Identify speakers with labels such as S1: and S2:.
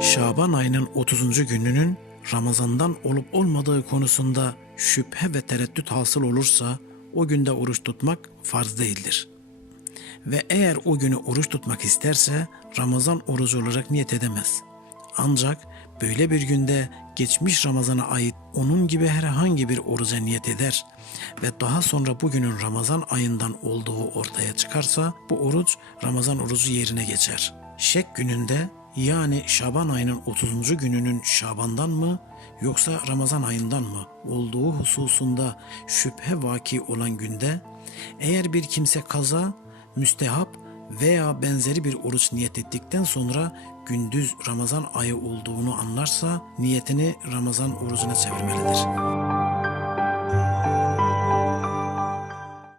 S1: Şaban ayının 30. gününün Ramazan'dan olup olmadığı konusunda şüphe ve tereddüt hasıl olursa o günde oruç tutmak farz değildir. Ve eğer o günü oruç tutmak isterse Ramazan orucu olarak niyet edemez. Ancak böyle bir günde geçmiş Ramazan'a ait onun gibi herhangi bir oruca niyet eder ve daha sonra bugünün Ramazan ayından olduğu ortaya çıkarsa bu oruç Ramazan orucu yerine geçer. Şek gününde yani Şaban ayının 30. gününün Şaban'dan mı yoksa Ramazan ayından mı olduğu hususunda şüphe vaki olan günde eğer bir kimse kaza, müstehap veya benzeri bir oruç niyet ettikten sonra gündüz Ramazan ayı olduğunu anlarsa niyetini Ramazan orucuna çevirmelidir.